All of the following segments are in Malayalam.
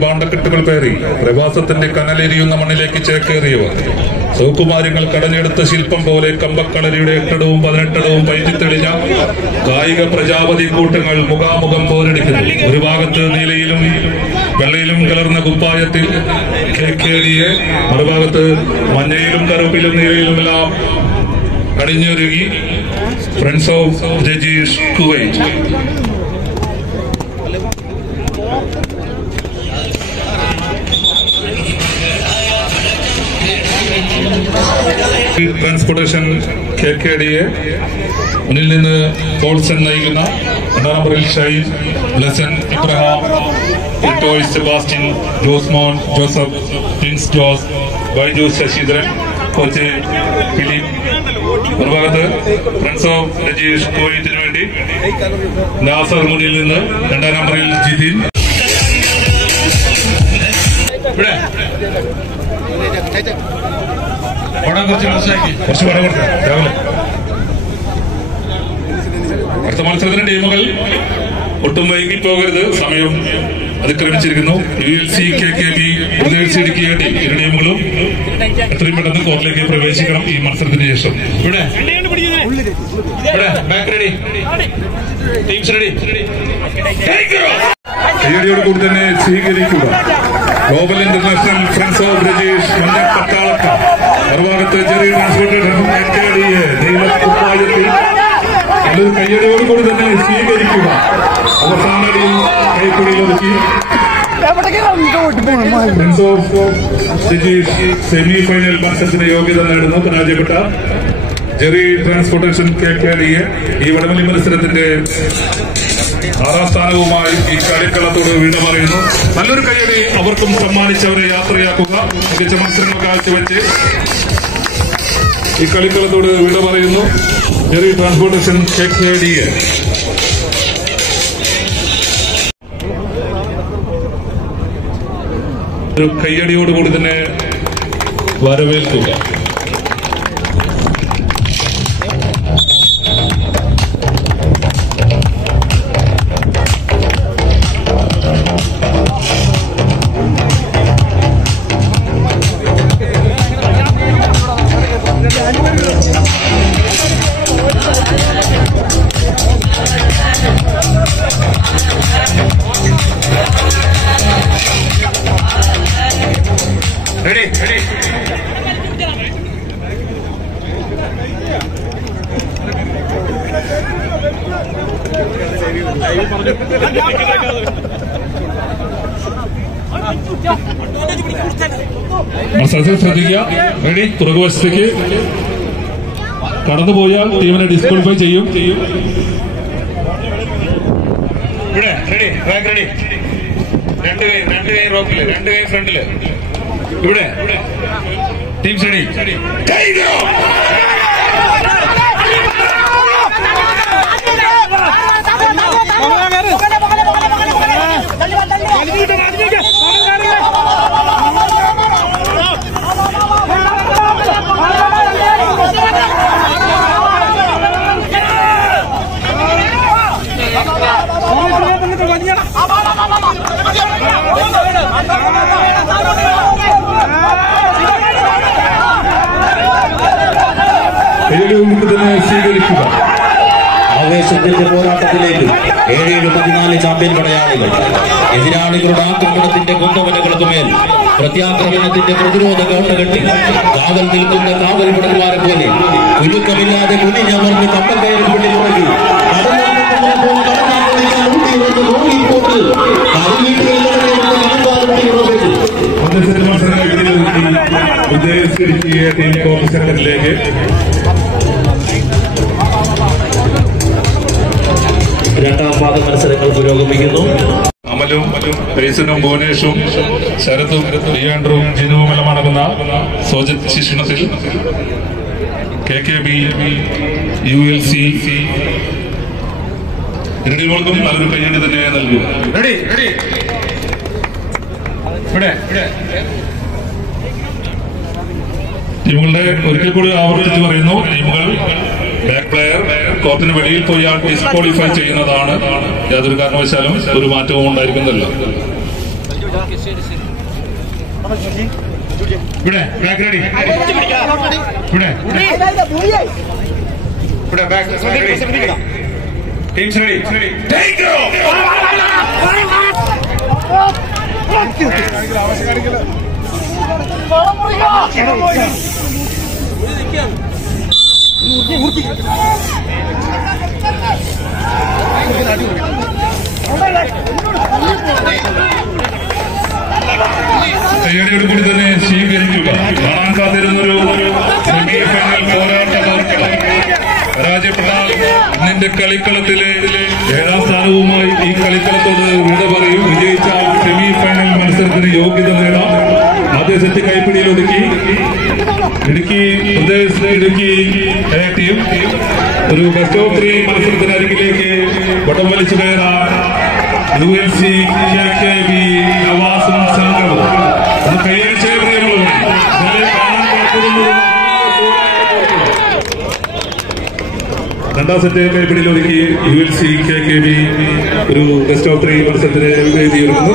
ബാണ്ടക്കെട്ടുകൾ പേറി പ്രവാസത്തിന്റെ കനലെരിയുന്ന മണ്ണിലേക്ക് ചേക്കേറിയവർ സൗകുമാര്യങ്ങൾ കടഞ്ഞെടുത്ത ശില്പം പോലെ കമ്പക്കളരിയുടെ 8ടവും 18ടവും പയറ്റിത്തെളിഞ്ഞ കായിക പ്രജാപതി കൂട്ടങ്ങൾ മുഖാമുഖം പോരടിക്കുന്നു. ഒരു ഭാഗത്ത് നീലയിലും വെള്ളയിലും കലർന്ന കുപ്പായത്തിൽ കേക്കേറിയെ, മറുഭാഗത്ത് മഞ്ഞയിലും കറുപ്പിലും നീലയിലുമെല്ലാം അണിഞ്ഞൊരുങ്ങി friends of Rajeesh Kuwait. Transportation KKDയെ മുന്നിൽ നിന്ന് പോൾസൺ നയിക്കുന്ന 2ാം നമ്പറിൽ ഷൈൻ, ബ്ലസൻ, ഇബ്രഹാം, ടോയ് സെബാസ്റ്റ്യൻ, ജോസ്മോൻ, ജോസഫ്, പ്രിൻസ് ജോസ്, ബൈജു ശശിധരൻ, കോച്ച് ഫിലിപ്പ്. മറുഭാഗത്ത് ഫ്രണ്ട്സ് ഓഫ് രജീഷ് കുവൈറ്റിന് വേണ്ടി നാസർ മുന്നിൽ നിന്ന് 2ാം നമ്പറിൽ ജിതിൻ. കുറച്ച് പടം കൊടുത്ത രാവിലെ. അടുത്ത മത്സരത്തിന് ടീമുകൾ ഒട്ടും വൈകി പോകരുത്, സമയം അതിക്രമിച്ചിരിക്കുന്നു. ULC KKB ULC ഇടുക്കിയ ഇരു ടീമുകളും എത്രയും പെട്ടെന്ന് കോർട്ടിലേക്ക് പ്രവേശിക്കണം ഈ മത്സരത്തിന് ശേഷം. ഇവിടെ ബാക്ക് റെഡി, ടീംസ് റെഡി. കയ്യടിയോട് കൂടി തന്നെ സ്വീകരിക്കുക global international friends of Rajeesh മഞ്ഞപ്പട്ടാളക്ക. മറുഭാഗത്ത് ചെറിയ ട്രാൻസ്പോർട്ടേഷൻ KKDയെ നീലക്കുപ്പായത്തിൽ നല്ലൊരു കയ്യടിയോട് കൂടി തന്നെ സ്വീകരിക്കുക. അവസാനടിയിൽ കൈപ്പിടിയിൽ ഒതുക്കി friends of Rajeesh semi final മത്സരത്തിന് യോഗ്യത നേടുന്നു. പരാജയപ്പെട്ട ജെറി ട്രാൻസ്പോർട്ടേഷൻ KKDയെ ഈ വടംവലി മത്സരത്തിന്റെ 6ാം സ്ഥാനവുമായി ഈ കളിക്കളത്തോട് വിട പറയുന്നു. നല്ലൊരു കയ്യടി അവർക്കും സമ്മാനിച്ചവരെ യാത്രയാക്കുക. മികച്ച മത്സരങ്ങൾ കാഴ്ചവെച്ച് ഈ കളിക്കളത്തോട് വിട പറയുന്നു ജെറി ട്രാൻസ്പോർട്ടേഷൻ KKDയെ. ഒരു കയ്യടിയോടുകൂടി തന്നെ വരവേൽക്കുക. മത്സരത്തിൽ ശ്രദ്ധിക്കുക. റെഡി, പുറകുവശത്തേക്ക് കടന്നുപോയാൽ ടീമിനെ ഡിസ്ക്വാളിഫൈ ചെയ്യും. ഇവിടെ റെഡി, ബാക്ക് റെഡി, രണ്ട് കൈ റോപ്പില്, 2 കൈ ഫ്രണ്ടില്. ഇവിടെ ടീംസ് റെഡി. സ്വീകരിക്കുക. ആവേശത്തിന്റെ പോരാട്ടത്തിലേക്ക് 7-14 ചാമ്പ്യൻ പടയാളികൾ എതിരാളികളുടെ ആക്രമണത്തിന്റെ കുന്തവനകൾക്ക് മേൽ പ്രത്യാക്രമണത്തിന്റെ പ്രതിരോധ കോട്ടകെട്ടി കാവൽ നിൽക്കുന്ന കാവൽ പടന്മാരെ പോലെ കുലുക്കമില്ലാതെ കുനിഞ്ഞമർന്ന് കപ്പൽ കയറിപ്പിടി തുടങ്ങി ഉദ്ദേശിച്ചിരിക്കുക ടീം കോൺഗ്രസിലേക്ക് പുരോഗമിക്കുന്നു. അമലും ഫൈസനും ഭുവനേഷും ശരത്തും ലിയാൻഡ്രും ജിനുവും എല്ലാം അടങ്ങുന്ന സോജത് ശിക്ഷണത്തിൽ KKB ULC ഇരുവർക്കും നല്ലൊരു കയ്യടി തന്നെ നൽകും. ടീമുകളുടെ ഒരിക്കൽ കൂടി ആവർത്തിച്ച് പറയുന്നു, ടീമുകൾ ബാക്ക് പ്ലെയർ കോർട്ടിന് വെളിയിൽ പോയി ഡിസ്ക്വാളിഫൈ ചെയ്യുന്നതാണ്. യാതൊരു കാരണവശാലും ഒരു മാറ്റവും ഉണ്ടായിരിക്കുന്നില്ല. തയ്യാറിയോട് കൂടി തന്നെ സ്വീകരിക്കുക. കാണാൻ കാത്തിരുന്നൊരു സെമി ഫൈനൽ പോരാട്ടം പരാജയപ്പെട്ടാൽ ഇന്നിന്റെ കളിക്കളത്തിലെ 7ാം സ്ഥാനവുമായി ഈ കളിക്കളത്തോട് വിട പറയും. വിജയിച്ചാൽ സെമി ഫൈനൽ മത്സരത്തിന് യോഗ്യത നേടാം. ആദ്യ സെറ്റ് കൈപ്പിടിയിൽ ഇടുക്കി ടീം ഒരു ബെസ്റ്റ് ഓഫ് 3 മത്സരത്തിന് അരികിലേക്ക് വടം വലിച്ചു കയറാൻ ULC KKB നവാസും സംഘവും ഒന്ന് കൈയടിച്ച് രണ്ടാം സെറ്റ് കൈപ്പിടിയിൽ ഒതുക്കി ULC KKB ഒരു ബെസ്റ്റ് ഓഫ് 3 മത്സരത്തിന് വേദിയൊരുക്കുന്നു.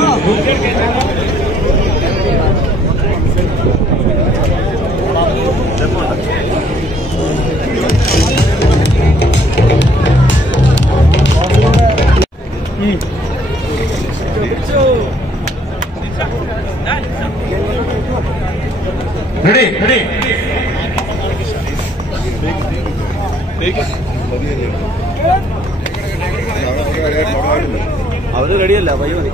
അവര് റെഡിയല്ല പയ്യ മതി.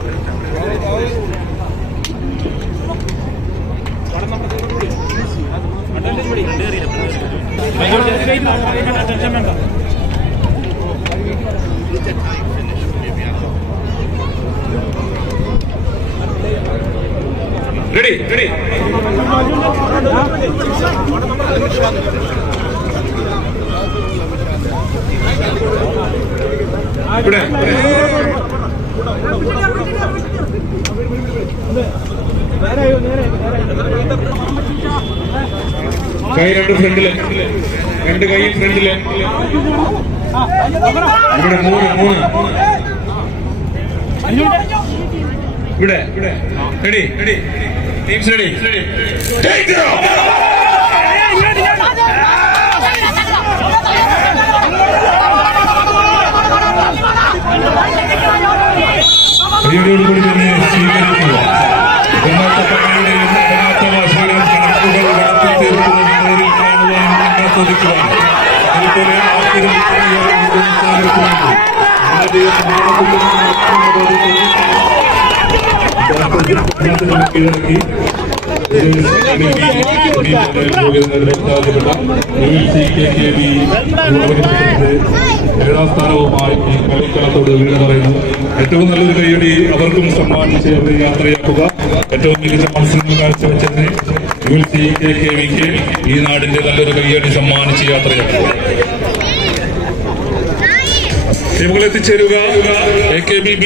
റെഡി റെഡി ഇവിടെ കൈ രണ്ട് ഫ്രണ്ടില്, രണ്ട് കൈ ഫ്രണ്ടില്, ഇവിടെ മൂന്ന് ഇവിടെ റെഡി റെഡി ടീംസ് റെഡി കൂടി തന്നെ സ്വീകരിക്കുക. യഥാർത്ഥവാസികളും കണക്കുകൾ നടത്തി തീർക്കുന്നതിൽ കാണുവാൻ ആസ്വദിക്കുവാൻ അതുപോലെ കീഴടക്കി KKB 7ാം സ്ഥാനവുമായി ഈ കളിക്കളത്തോട് വീട് പറയുന്നു. ഏറ്റവും നല്ലൊരു കൈയടി അവർക്കും സമ്മാനിച്ച് അവർ യാത്രയാക്കുക. ഏറ്റവും മികച്ച മത്സരങ്ങൾ കാഴ്ചവെച്ചതിന് ULC KKBക്ക് ഈ നാടിന്റെ നല്ലൊരു കൈയടി സമ്മാനിച്ച് യാത്രയാക്കുക. ടീമുകൾ എത്തിച്ചേരുക. KKB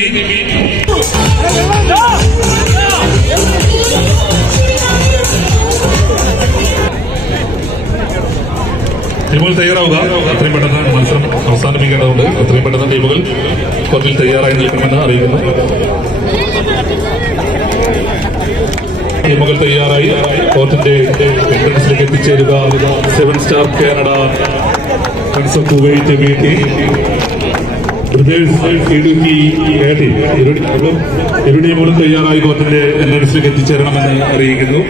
ടീമുകൾ തയ്യാറാവുക. എത്രയും പെട്ടെന്ന് മത്സരം അവസാനിപ്പിക്കേണ്ടതുണ്ട്. എത്രയും പെട്ടെന്ന് ടീമുകൾ കോർട്ടിൽ തയ്യാറായി നിൽക്കണമെന്ന് അറിയിക്കുന്നു. ടീമുകൾ തയ്യാറായി കോർട്ടിന്റെ എൻട്രൻസിലേക്ക് എത്തിച്ചേരുക. 7 star Canada Kuwait BT Idukki ഇരു ടീമുകളും തയ്യാറായി കോർട്ടിന്റെ എൻട്രൻസിലേക്ക് എത്തിച്ചേരണമെന്ന് അറിയിക്കുന്നു.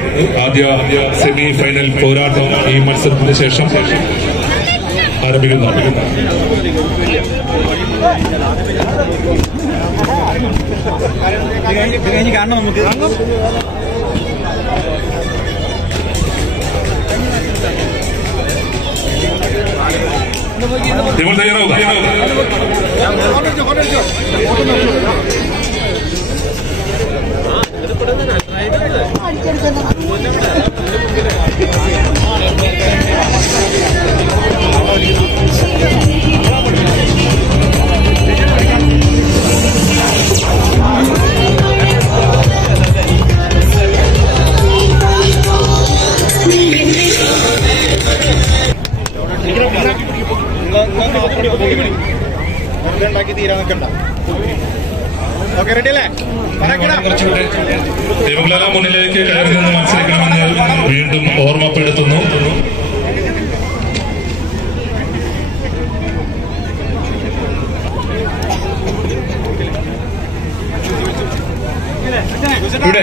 ആദ്യ സെമി ഫൈനൽ പോരാട്ടം ഈ മത്സരത്തിന് ശേഷം ആരംഭിക്കുന്നു. കാണണം നമുക്ക്. നിങ്ങൾ തയ്യാറാവുക. ടീമുകളെല്ലാം മുന്നിലേക്ക് കയറി നിന്ന് മത്സരിക്കണമെന്ന് വീണ്ടും ഓർമ്മപ്പെടുത്തുന്നു. ഇവിടെ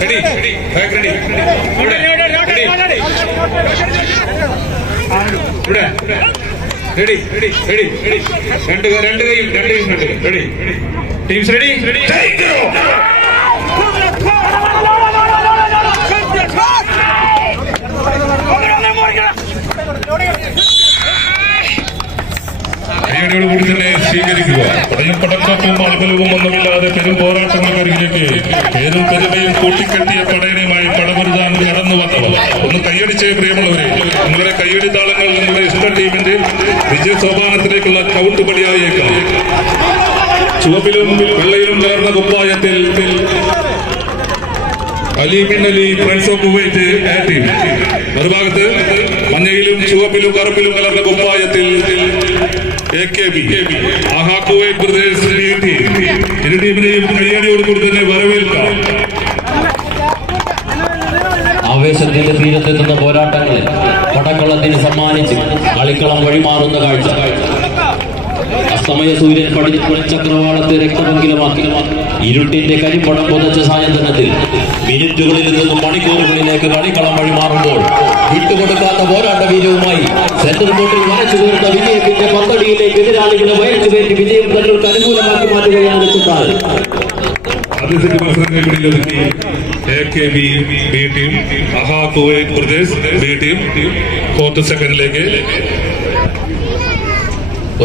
റെഡി റെഡി ഇവിടെ റെഡി റെഡി റെഡി റെഡി രണ്ട് കൈയും റെഡി ടീംസ് റെഡി കൂടി തന്നെ സ്വീകരിക്കുക. പടയും പടക്കപ്പും അൽബലവും ഒന്നുമില്ലാതെ പെരും പോരാട്ടങ്ങൾക്കരികിലേക്ക് പേരും പെരുമയും കൂട്ടിക്കെട്ടിയ പടയനുമായി പടപൊരുതാൻ കടന്നു വന്നവർ ഒന്ന് കൈയടിച്ചേ പ്രിയമുള്ളവരെ. നിങ്ങളുടെ കൈയടി താളങ്ങൾ നിങ്ങളുടെ ഇഷ്ട ടീമിന്റെ വിജയ സോപാനത്തിലേക്കുള്ള കൗണ്ട് പടിയായേക്കാം. ചുവപ്പിലും വെള്ളയിലും കലർന്ന കുപ്പായത്തിൽ Ali bin Ali friends of Kuwait A team, മറുഭാഗത്ത് മഞ്ഞയിലും ചുവപ്പിലും കറുപ്പിലും കലർന്ന കുപ്പായത്തിൽ AKB ആഹാ കുവൈറ്റ് ബ്രദേഴ്സ് ബി ടീം. ഇരു ടീമിനെയും കയ്യടിയോടുകൂടി തന്നെ വരവേൽക്കാം. ആവേശത്തിന്റെ തീരത്തെത്തുന്ന പോരാട്ടങ്ങളിൽ പടക്കളത്തിന് സമ്മാനിച്ച് കളിക്കളം വഴിമാറുന്ന കാഴ്ച. അസ്തമയ സൂര്യൻ ചക്രവാളത്തെ രക്തമംഗിലമാക്കി ഇരുട്ടിന്റെ കരിപ്പടം പുതച്ച സായന്തനത്തിൽ മിനിറ്റുകളിൽ നിന്നും മണിക്കൂറുകളിലേക്ക് കളിക്കളം വഴിമാറുമ്പോൾ വിട്ടുകൊടുക്കാത്ത പോരാട്ട വീര്യവുമായി സെന്റർ ബോട്ടിൽ വരച്ചു തീർത്ത വിജയത്തിന്റെ പന്തടിയിലേക്ക് എതിരാളികളെ വയച്ചു കയറ്റി വിജയം തങ്ങൾക്ക് അനുകൂലമാക്കി മാറ്റുകയാണ് ലക്ഷ്യത്താൽ. ആദ്യത്തെ മത്സരങ്ങളിലൊതുക്കി AKB ബി ടീം, ആഹാ Kuwait brothers B team fourth സെക്കൻഡിലേക്ക്.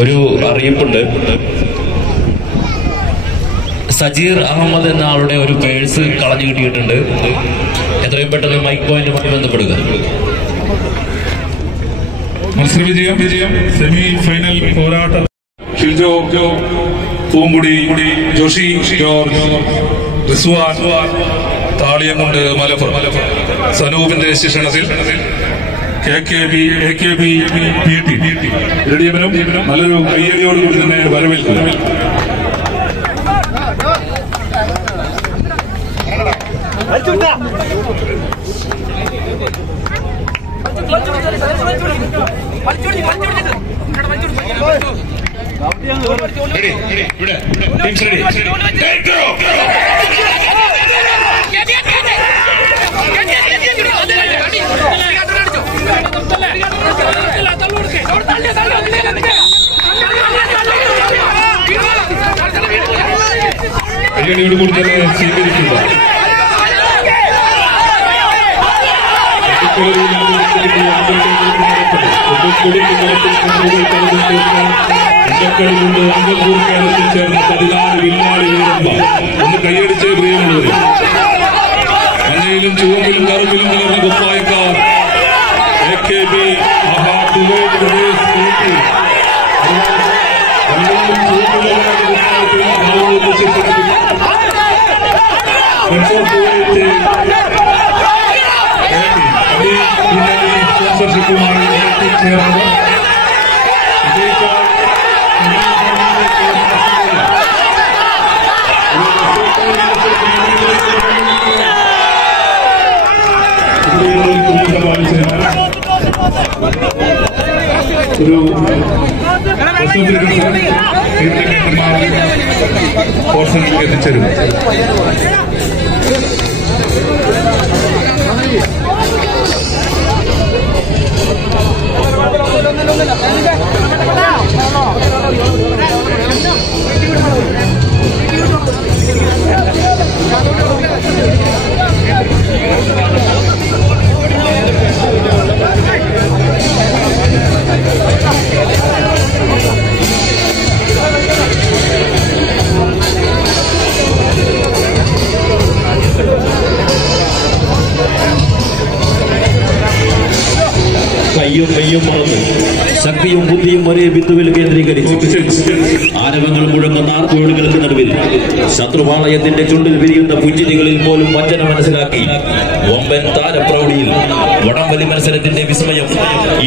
ഒരു അറിയിപ്പുണ്ട്. സജീർ അഹമ്മദ് എന്ന ആളുടെ ഒരു പേഴ്സ് കളഞ്ഞു കിട്ടിയിട്ടുണ്ട്. എത്രയും പെട്ടെന്ന് മൈക്ക് പോയിന്റുമായി ബന്ധപ്പെടുക. മത്സര വിജയം സെമി ഫൈനൽ പോരാട്ടം. ഷിൽജോ പൂമ്പുടി, ജോഷി ജോർജ്, റിസ്വാൻ താളിയംകൊണ്ട് മലപ്പുറം, സനൂപിന്റെ ശിക്ഷണത്തിൽ AKB ബി ടീം ടീമിനും നല്ലൊരു കയ്യടിയോടുകൂടി തന്നെ വരവേൽക്കുന്നു. കയ്യടിയോട് കൂടി തന്നെ സ്വീകരിക്കുക. ചേർന്ന 14 വില്ലാളി വീരന്മാർ ഒന്ന് കൈയടിച്ച് പ്രിയമുള്ളവർ. മഞ്ഞയിലും ചുവപ്പിലും കറുപ്പിലും കലർന്ന കുപ്പായക്കാർ AKB ആഹാ കുവൈറ്റ് ബ്രദേഴ്സ് ബി ടീം. സ്പോൺസർഷിപ്പുമായി ചേർന്നത് ഒരു പോർഷനിലേക്ക് എത്തിച്ചേരും. ശക്തിയും ബുദ്ധിയും ഒരേ ബിന്ദുവിൽ കേന്ദ്രീകരിച്ചു. ആരവങ്ങൾ മുഴങ്ങുന്ന ആർപ്പുവിളികൾക്ക് നടുവിൽ ശത്രുപാളയത്തിന്റെ ചുണ്ടിൽ വിരിയുന്ന പുഞ്ചിരികളിൽ പോലും വഞ്ചന മനസ്സിലാക്കി വമ്പൻ താരപ്രൗഢിയിൽ വടംവലി മത്സരത്തിന്റെ വിസ്മയം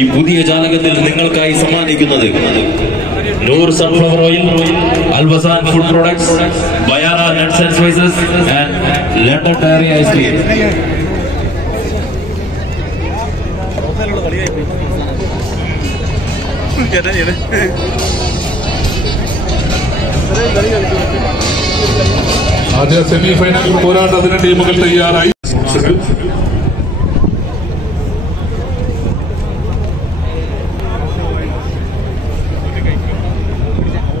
ഈ പുതിയ ജാലകത്തിൽ നിങ്ങൾക്കായി സമ്മാനിക്കുന്നത് നൂർ സൺഫ്ലവർ ഓയിൽ, അൽബസാൻ ഫുഡ് പ്രോഡക്ട്സ്, ബയാറ nuts and spices and London dairy ice cream. ആദ്യ സെമി ഫൈനൽ പോരാട്ടത്തിന് ടീമുകൾ തയ്യാറായി.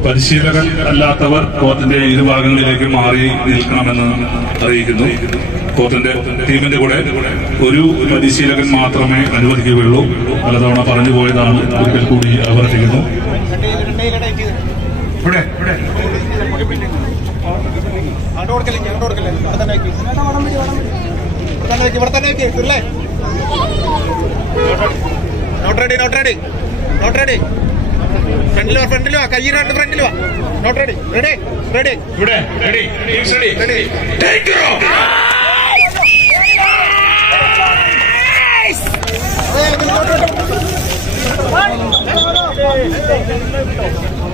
പരിശീലകൻ അല്ലാത്തവർ കോർട്ടിന്റെ ഇരുഭാഗങ്ങളിലേക്ക് മാറി നിൽക്കണമെന്ന് അറിയിക്കുന്നു. കോർട്ടിന്റെ ടീമിന്റെ കൂടെ ഒരു പരിശീലകൻ മാത്രമേ അനുവദിക്കുകയുള്ളൂ. പലതവണ പറഞ്ഞു പോയതാണ്, ഒരിക്കൽ കൂടി ആവർത്തിക്കുന്നു. ഫ്രണ്ടിലോ കയ്യിലാണ്ട് ഫ്രണ്ടിലോ നോട്ട് റെഡി റെഡി റെഡി ഇവിടെ റെഡി റെഡി റെഡി ടേക്ക്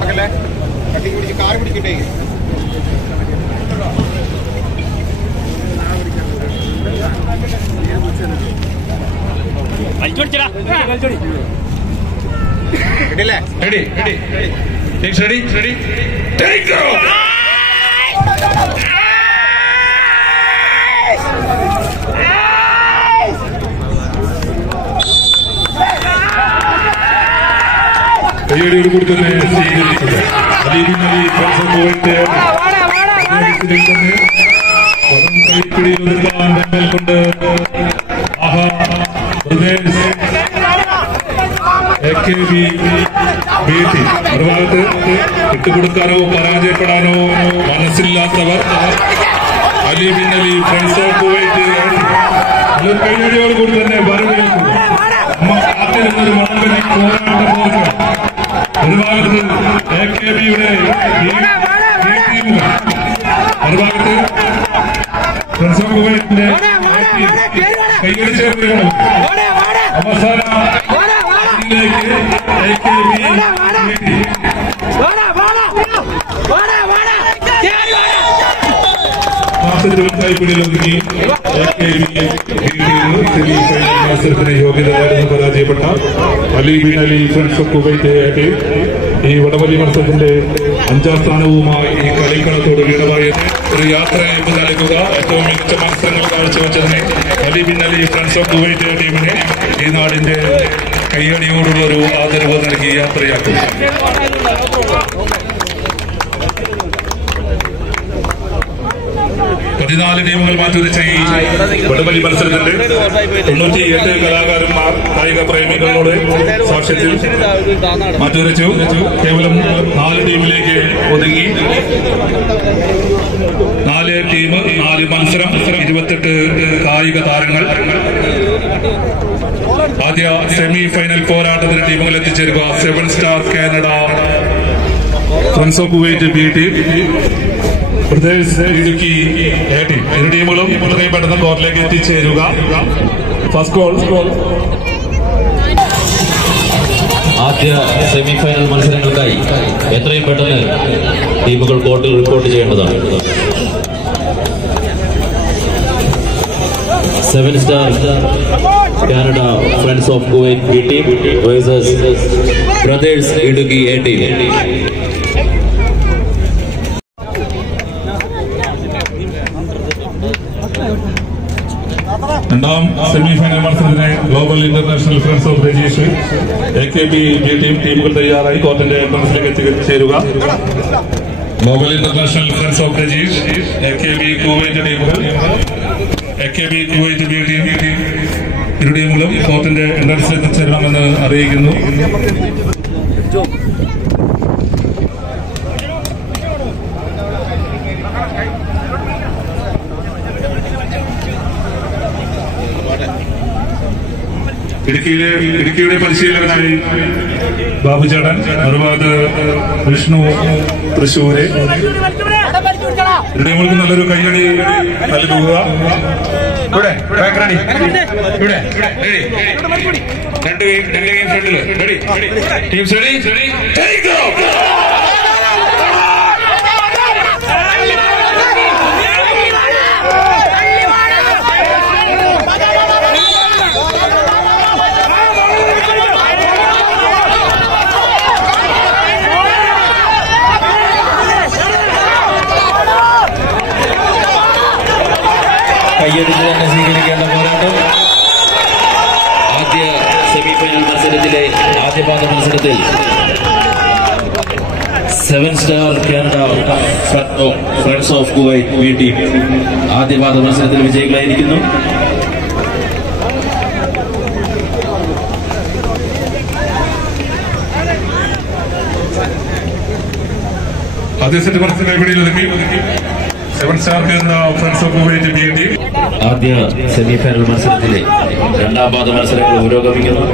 മക്കളെ കട്ടി പിടിച്ച് കാർ പിടിക്കട്ടെ. റെഡിയല്ലേ? Ready ready ready ready take കയ്യടിയോട് കൂടി തന്നെ സ്വീകരിക്കുക. കൈപ്പിടിയിൽ ഒതുക്കാൻ ബന്ധൽ കൊണ്ട് മറുഭാഗത്ത് വിട്ടുകൊടുക്കാനോ പരാജയപ്പെടാനോ മനസ്സില്ലാത്തവർ Ali bin Ali friends of Kuwait കയ്യടിയോട് കൂടി തന്നെ വരവേൽക്കുക. കാത്തിരുന്നൊരു മണമ്പനി പോരാട്ടം നോക്കുക. ഒരു ഭാഗത്ത് AKBയുടെ മറുഭാഗത്ത് ഫ്രണ്ട്സ് ഓഫ് കുവൈറ്റിന്റെ കയ്യടി ചേർക്കുകയാണ്. അവസാന കൈപ്പിടിയിലൊതുക്കി മത്സരത്തിന് യോഗ്യത നേടുന്ന പരാജയപ്പെട്ട Ali bin Ali friends of Kuwait ഈ വടംവലി മത്സരത്തിന്റെ 5ാം സ്ഥാനവുമായി ഈ കളിക്കളത്തോട് വീണ പറയുന്നത് ഒരു യാത്രയയപ്പ് നൽകുക. ഏറ്റവും മികച്ച മത്സരങ്ങൾ കാഴ്ചവെച്ചതിന് Ali bin Ali friends of Kuwait ടീമിനെ ഈ നാടിന്റെ കയ്യടിയോടുള്ള ഒരു ആദരവ് നൽകി യാത്രയാക്കും. 14 ടീമുകൾ മാറ്റുരച്ച ഈ വടംവലി മത്സരത്തിന്റെ 98 കലാകാരന്മാർ കായിക പ്രേമികളോട് സാക്ഷ്യത്തിൽ മാറ്റുരച്ചു. കേവലം 4 ടീമിലേക്ക് ഒതുങ്ങി. 4 ടീം, 4 മത്സരം, 28 കായിക താരങ്ങൾ. ആദ്യ സെമി ഫൈനൽ പോരാട്ടത്തിന് ടീമുകൾ എത്തിച്ചേരുക. 7 star Canada friends of Kuwait B team, Pradesh Idukki A team. ഇരു ടീമുകളും എത്രയും പെട്ടെന്ന് കോർട്ടിലേക്ക് എത്തിച്ചേരുക. First goal. ആദ്യ സെമി ഫൈനൽ മത്സരങ്ങൾക്കായി എത്രയും പെട്ടെന്ന് ടീമുകൾ കോർട്ടിൽ റിപ്പോർട്ട് ചെയ്യേണ്ടതാണ്. 7 star Canada friends of Kuwait B team versus brothers Idukki A team. രണ്ടാം സെമി ഫൈനൽ മത്സരത്തിന് global international friends of Rajeesh AKB B team ടീമുകൾ തയ്യാറായി കോർട്ടിന്റെ എൻട്രൻസിലേക്ക് എത്തിച്ചേരുക. Global international friends of Rajeesh AKB Kuwait ടീമുകൾ, AKB കുവൈറ്റ് ബി ടീം ഇരു ടീമുകളും കോർട്ടിന്റെ എൻട്രൻസിലേക്ക് എത്തിച്ചേരണമെന്ന് അറിയിക്കുന്നു. ഇടുക്കിയിലെ ഇടുക്കിയുടെ പരിശീലകനായി ബാബുചേട്ടൻ, മറുഭാഗത്ത് വിഷ്ണു തൃശ്ശൂര്. ഇടങ്ങൾക്ക് നല്ലൊരു കൈയടി നൽകുക. ഇവിടെ രണ്ട് ഗെയിം ഫ്രണ്ടില് ടീം റെഡി. കയ്യടിച്ച് തന്നെ സ്വീകരിക്കേണ്ട പോരാട്ടം. ആദ്യ സെമി ഫൈനൽ മത്സരത്തിലെ ആദ്യപാദ മത്സരത്തിൽ 7 star Canada friends of Kuwait B team ആദ്യപാദ മത്സരത്തിൽ വിജയികളായിരിക്കുന്നു. ആദ്യ സെറ്റ് മത്സരം എവിടെ ഒതുക്കി 7 star friends of Kuwait B team. ആദ്യ സെമി ഫൈനൽ മത്സരത്തിലെ രണ്ടാം പാദ മത്സരങ്ങൾ പുരോഗമിക്കുന്നു.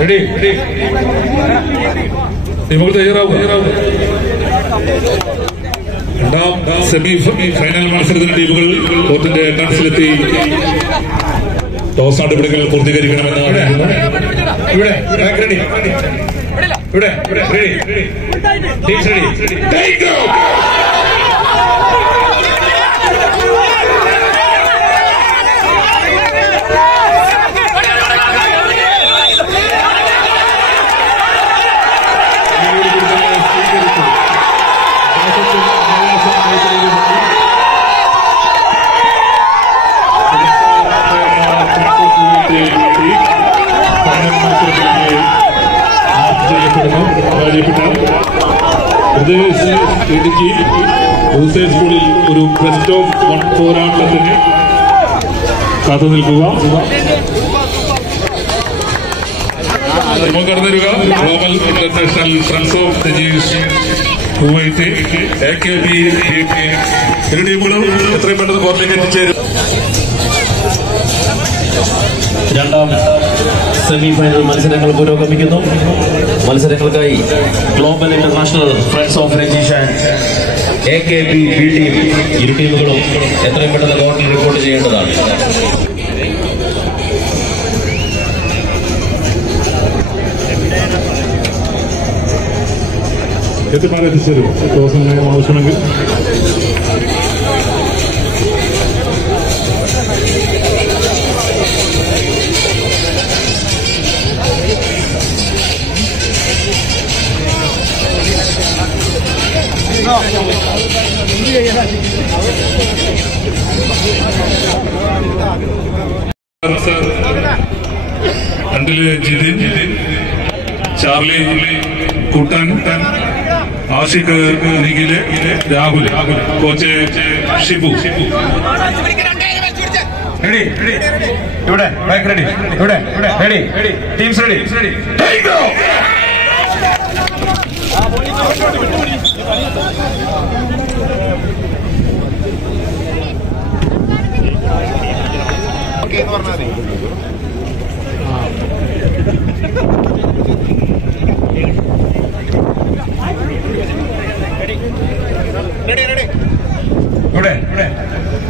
റെഡി നമുക്ക് തയ്യാറാവും. രണ്ടാം സെമി ഫൈനൽ മത്സരത്തിന് ടീമുകൾ കോർട്ടിന്റെ എൻട്രൻസിലെത്തി ടോസ് നടപടികൾ പൂർത്തീകരിക്കണമെന്ന് അറിയിക്കുന്നു. ഇവിടെ ready teams ready. Idukki Hussain സ്കൂളിൽ ഒരു ബെസ്റ്റ് ഓഫ് 1 പോരാട്ടത്തിന് കാത്തു നിൽക്കുക. കടന്നിരുക ഗ്ലോബൽ ഇന്റർനാഷണൽ ഫ്രണ്ട്സ് ഓഫ് തജീസ് കുവൈറ്റ് AKB ഇരു ടീമുകളും എത്രയും പെട്ടെന്ന് കോർട്ടിലേക്ക് എത്തിച്ചേരും. രണ്ടാം സെമി ഫൈനൽ മത്സരങ്ങൾ പുരോഗമിക്കുന്നു. മത്സരങ്ങൾക്കായി global international friends of Rajeesh and AKB B team ഇരു ടീമുകളും എത്രയും പെട്ടെന്ന് കോർട്ടിൽ റിപ്പോർട്ട് ചെയ്യേണ്ടതാണ്. എത്തിച്ചേരും ടോസ് ആവശ്യമെങ്കിൽ. രണ്ടില് Jithin, Charlie, Kuttan, Ashiq, Nikhil, Rahul, coach Shibu. Ready ഇവിടെ റെഡി ഇവിടെ ready teams ready.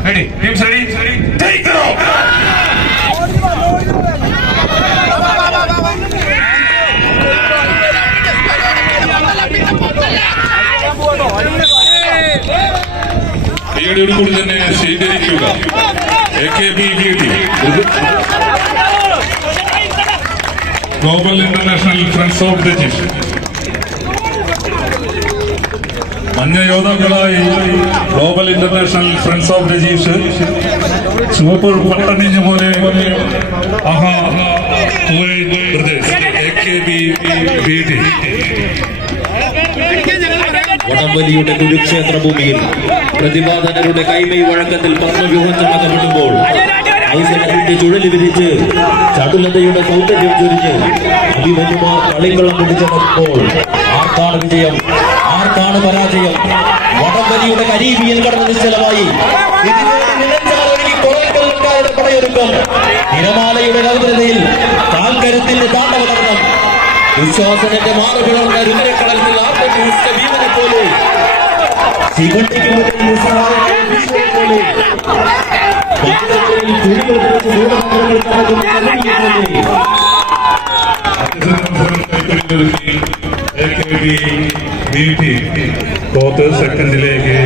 Ready, teams ready, take it off! ഈയോട് കൂടി തന്നെ സ്വീകരിക്കുക. AKB global international friends of Rajeesh മഞ്ഞ യോദ്ധാക്കളായി global international friends of Rajeesh, ചുവപ്പ് പട്ടണിഞ്ഞ പോലെ ആഹാ കുവൈറ്റ് ബ്രദേഴ്സ് AKB വടംവലിയുടെ കുരുക്ഷേത്ര ഭൂമിയിൽ പ്രതിപാദനരുടെ കൈമൈ വഴക്കത്തിൽ പത്മവ്യൂഹം ചമക്കപ്പെടുമ്പോൾ ഔസലത്തിന്റെ ചുഴലി വിരിച്ച് ചടുലതയുടെ സൗന്ദര്യം ചൊരിഞ്ഞ് അഭിമന്യുമാർ കളിക്കളം പിടിച്ചപ്പോൾ ആർക്കാണ് വിജയം, ആർക്കാണ് പരാജയം? വടംവലിയുടെ കരീബിയൻ കടന്ന നിശ്ചലമായി പടയൊരുക്കം തിരമാലയുടെ രൗദ്രതയിൽ കാൽക്കരുത്തിന്റെ താണ്ഡവതരണം വിശ്വാസനന്റെ മാറി പിളർന്ന രുദ്രക്കടലിൽ ആത്മവിശ്വ ഭീമനെ പോലെ സെക്കൻഡിലേക്ക്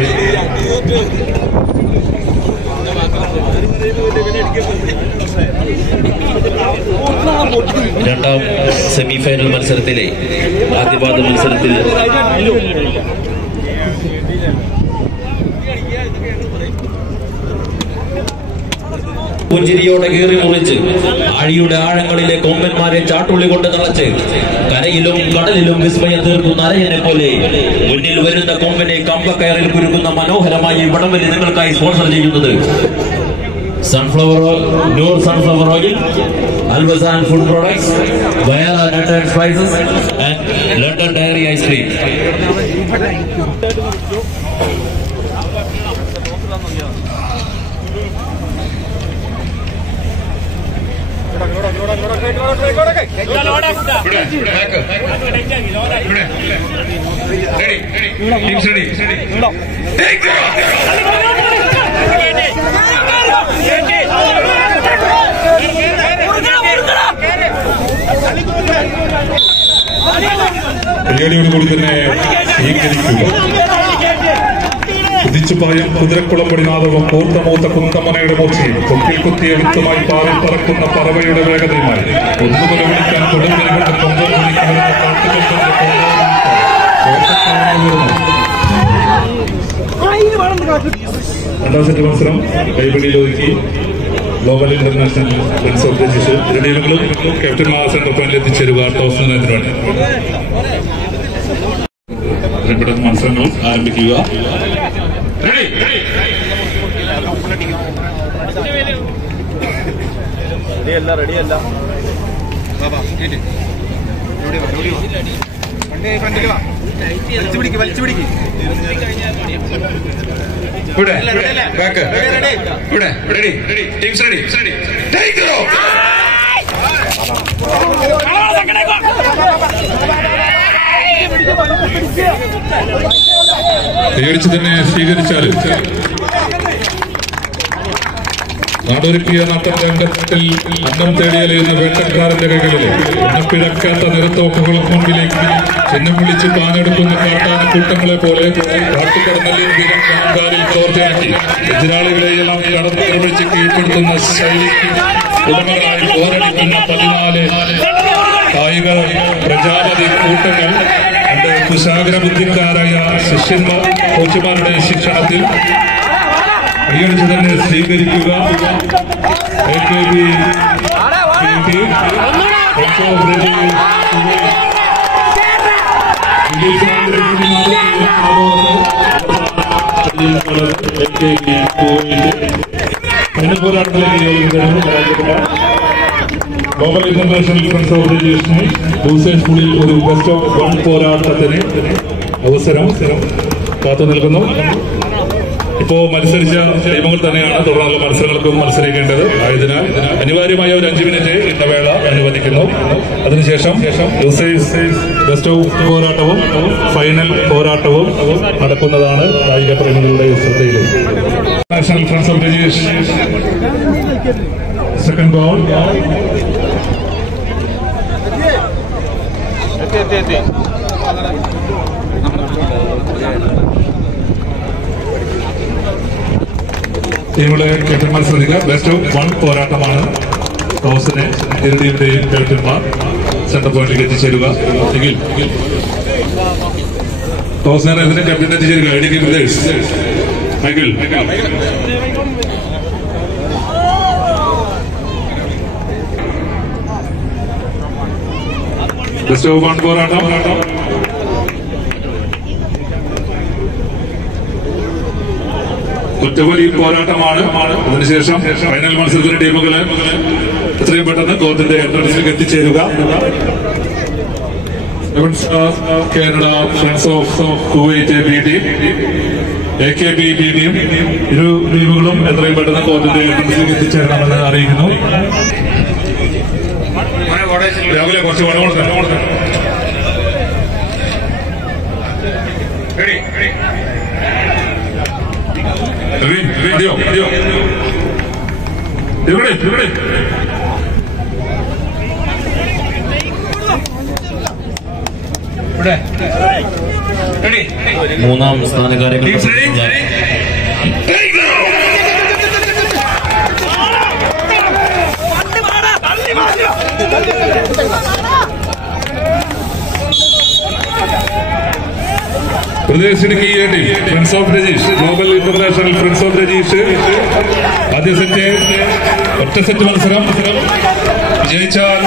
രണ്ടാം സെമി ഫൈനൽ മത്സരത്തിലെ ആദ്യപാദ മത്സരത്തിൽ പുഞ്ചിരിയോടെ കീറി മുറിച്ച് ആഴിയുടെ ആഴങ്ങളിലെ കൊമ്പന്മാരെ ചാട്ടുള്ളി കൊണ്ട് തളച്ച് കരയിലും കടലിലും വിസ്മയം തീർക്കുന്ന അരയനെ പോലെ മുന്നിൽ വരുന്ന കൊമ്പനെ കമ്പക്കയറിൽ കുരുക്കുന്ന മനോഹരമായി വടംവലി നിങ്ങൾക്കായി സ്പോൺസർ ചെയ്യുന്നത് sunflower Noor sunflower oil, Alvasan Food Products, Vayala Nut and Spices, and London Dairy Ice Cream. പരിപാടിയോടുകൂടി തന്നെ സ്വീകരിക്കുക. കുതിച്ചുപായും കുതിരക്കുളം പടിനാദവും കൂർത്തമൂത്ത കുന്തമ്മനയുടെ മൂർച്ചയും കൊക്കിൽ കുത്തിയ വിത്തുമായി പാറിൽ പറക്കുന്ന പറവയുടെ വേഗതയുമായി ഒന്നുപോലെ വിളിക്കാൻ കൊടുങ്കരികളുടെ കൊമ്പൽ വിളിക്കുന്ന രണ്ടാം സെറ്റ് മത്സരം കൈവടിയിൽ ഒതുക്കി ഗ്ലോബൽ ഇന്റർനാഷണൽ ഫ്രണ്ട്സ് ഓർഗനൈസേഷൻ ഇരടീമങ്ങളും ക്യാപ്റ്റൻ സെന്റർ പോയിന്റിൽ എത്തിച്ചേരുക. ടോസ് നേതൃത്വമാണ് മത്സരങ്ങൾ ആരംഭിക്കുക. റെഡിയല്ല വലിച്ചു പിടിക്കും പേടിച്ച് തന്നെ സ്വീകരിച്ചാൽ നാടൊരുക്കിയ നാട്ടരംഗത്തിൽ അന്നം തേടിയലയുന്ന വേട്ടക്കാരന്റെ കൈകളിലെ എണ്ണപ്പിഴക്കാത്ത നിരത്തോക്കുകൾ മുൻപിലേക്ക് ചിഹ്നം വിളിച്ച് പാഞ്ഞെടുക്കുന്ന കാട്ടാന കൂട്ടങ്ങളെ പോലെ കാട്ടുകടന്നലിൽ കാലിൽ തോർത്തിയാക്കി എതിരാളികളെയെല്ലാം കടന്നു നിർമ്മിച്ച് കീഴ്പ്പെടുത്തുന്ന ശൈലിക്ക് ഉടമകളായി പോരടിക്കുന്ന 14 കായിക പ്രജാപതി കൂട്ടങ്ങൾ എന്റെ കുശാഗ്ര ബുദ്ധിക്കാരായ ശിഷ്യന്മാർ കോച്ചുമാരുടെ ശിക്ഷണത്തിൽ പരിഗണിച്ച് തന്നെ സ്വീകരിക്കുക. ഗ്ലോബൽ ഇന്റർനാഷണൽ ഫ്രണ്ട്സ് ഓർഗനൈസേഷന് ലൂസേഴ്സ് സ്കൂളിൽ ഒരു ബെസ്റ്റ് ഓഫ് 1 പോരാട്ടത്തിന് അവസരം കാത്തു നിൽക്കുന്നു. ഇപ്പോ മത്സരിച്ച ടീമുകൾ തന്നെയാണ് തുടർന്നുള്ള മത്സരങ്ങൾക്കും മത്സരിക്കേണ്ടത്. ആയതിനാൽ അനിവാര്യമായ ഒരു 5 മിനിറ്റ് ഇടവേള അനുവദിക്കുന്നു. അതിനുശേഷം ലൂസേഴ്സ് ബെസ്റ്റ് ഓഫ് പോരാട്ടവും ഫൈനൽ പോരാട്ടവും നടക്കുന്നതാണ് കായിക പ്രേമികളുടെ ശ്രദ്ധയിൽ. National friends organisation second ball ടീമുകളെ ക്യാപ്റ്റന്മാർ ശ്രദ്ധിക്കുക. ബെസ്റ്റ് ഓഫ് 1 പോരാട്ടമാണ്. ടോസിനെ ഇരു ടീമിന്റെയും ക്യാപ്റ്റന്മാർ സെന്റർ പോയിന്റിലേക്ക് എത്തിച്ചേരുക. എങ്കിൽ ടോസ് നേരത്തിന് ക്യാപ്റ്റൻ എത്തിച്ചേരുക. Idukki brothers Michael. Best of 1 പോരാട്ടം. ഒറ്റവലി പോരാട്ടമാണ്. അതിനുശേഷം ഫൈനൽ മത്സരത്തിന് ടീമുകള് എത്രയും പെട്ടെന്ന് കോർട്ടിന്റെ എൻട്രൻസിലേക്ക് എത്തിച്ചേരുക. Canada friends of Kuwait B team, AKB B team, ഇരു ടീമുകളും എത്രയും പെട്ടെന്ന് കോർട്ടിന്റെ എൻട്രൻസിലേക്ക് എത്തിച്ചേരണമെന്ന് അറിയിക്കുന്നു. രാവിലെ കുറച്ച് വെള്ളം കൊടുക്കാം. മൂന്നാം സ്ഥാനക്കാരെ പ്രദേശ് Idukki friends of Rajeesh, global international friends of Rajeesh ആദ്യ സെറ്റ് ഒറ്റ സെറ്റ് മത്സരം വിജയിച്ചാൽ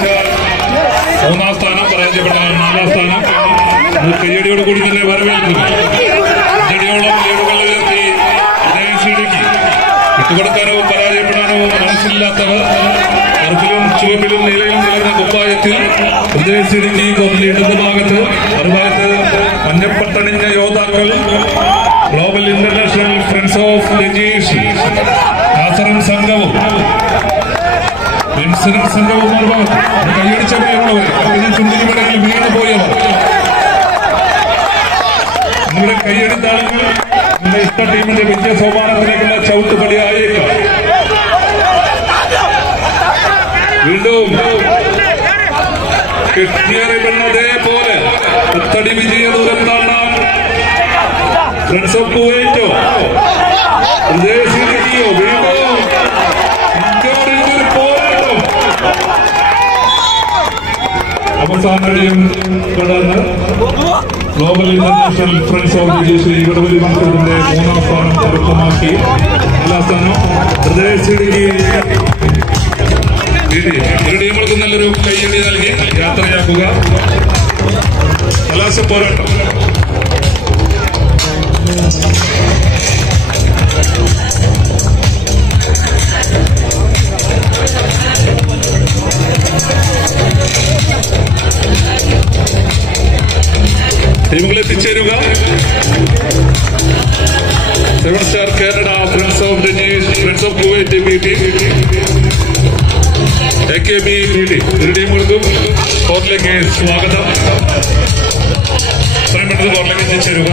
3-ാം സ്ഥാനം, പരാജയപ്പെട്ടാൽ 4-ാം സ്ഥാനം. കയ്യടിയോട് കൂടി തന്നെ വരവേൽക്കുന്നു. അഞ്ചടിയോളം ലീഡുകൾ ഉയർത്തി പ്രദേശ് ഇടുക്കി. വിട്ടുകൊടുക്കാനോ പരാജയപ്പെടാനോ മനസ്സില്ലാത്തവർ കറുപ്പിലും ചുവപ്പിലും നീലയിലും കലർന്ന കുപ്പായത്തിൽ പ്രദേശ് ഇടുക്കി കോർട്ടിന്റെ ഇടത് ഭാഗത്ത്, മറുഭാഗത്ത് മഞ്ഞപ്പട്ടണിഞ്ഞ യോദ്ധാക്കൾ global international friends of Rajeesh കാസറും സംഘവും സംഘവും മറുഭാഗത്ത് കൈയടിച്ച പേരുള്ളവർ ചുണ്ടിരിമടങ്ങളിൽ വീണു പോയവർ. നിങ്ങളുടെ കൈയെടുത്താളുകൾ നിങ്ങളുടെ ഇഷ്ട ടീമിന്റെ വിജയ സോപാനത്തിലേക്കുള്ള ചവിട്ടുപടിയായേക്കാം. വീണ്ടും കിട്ടിയറിയുന്നതേപോലെ 10 അടി വിജയ ദൂരം കാണാൻ ഫ്രണ്ട്സ് ഓഫ് കുവൈറ്റോ പ്രദേശിയോ വീണ്ടും പോരാട്ടം. അവസാനം കടന്ന് global international friends of Rajeesh Idavali മത്സരത്തിന്റെ 3-ാം സ്ഥാനം കരസ്ഥമാക്കി. 4-ാം സ്ഥാനം പ്രദേശ് ഇടുക്കി. ഇരു ടീമുകൾക്ക് നല്ലൊരു കൈയടി നൽകി യാത്രയാക്കുക. കലാശ പോരാട്ടം. ടീമുകൾ എത്തിച്ചേരുക. 7 star Canada friends of Rajeesh, friends of Kuwait B team, AKB B team. ഇരു ടീമുകൾക്കും കോർട്ടിലേക്ക് സ്വാഗതം. എത്രയും പെട്ടെന്ന് കോർട്ടിലേക്ക് എത്തിച്ചേരുക.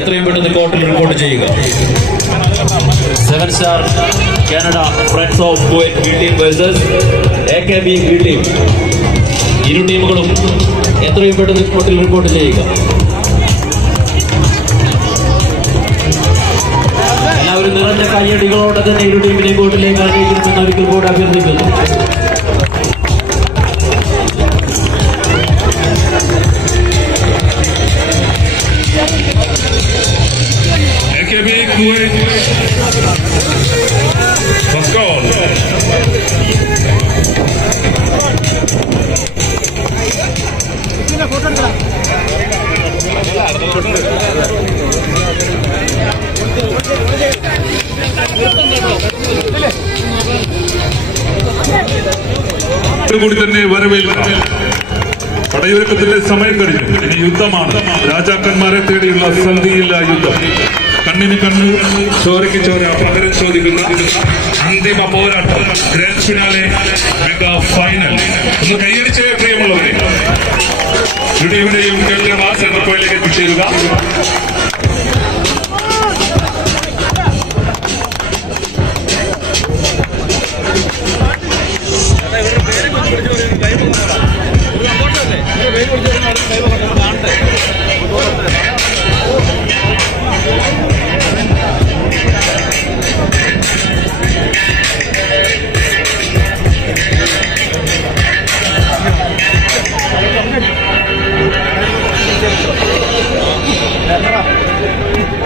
എത്രയും പെട്ടെന്ന് കോർട്ടിൽ റിപ്പോർട്ട് ചെയ്യുക. 7 star Canada friends of Kuwait B team versus AKB B team. ഇരു ടീമുകളും എത്രയും പെട്ടെന്ന് കോർട്ടിൽ റിപ്പോർട്ട് ചെയ്യുക. എല്ലാവരും നിറഞ്ഞ കയ്യടികളോടെ തന്നെ ഇരു ടീമിനെ കോർട്ടിലേക്ക് അറിയിക്കണമെന്ന് ഒരിക്കൽ കൂടെ അഭ്യർത്ഥിക്കുന്നു. AKB Kuwait first call. കൂടി തന്നെ വരവേൽക്കും. പടയൊരുക്കത്തിന്റെ സമയം കഴിഞ്ഞു. ഇനി യുദ്ധമാണ്. രാജാക്കന്മാരെ തേടിയുള്ള സന്ധിയില്ല യുദ്ധം. കണ്ണിന് കണ്ണ്, ചോരയ്ക്ക് ചോര, പകരം ചോദിക്കുന്ന അന്തിമ പോരാട്ടം. Grand finale, mega final. ഒന്ന് കൈയടിച്ചേ പ്രിയമുള്ളവരെ. ഇവിടെയും സെന്റർപോയിലേക്ക് എത്തിച്ചേരുക.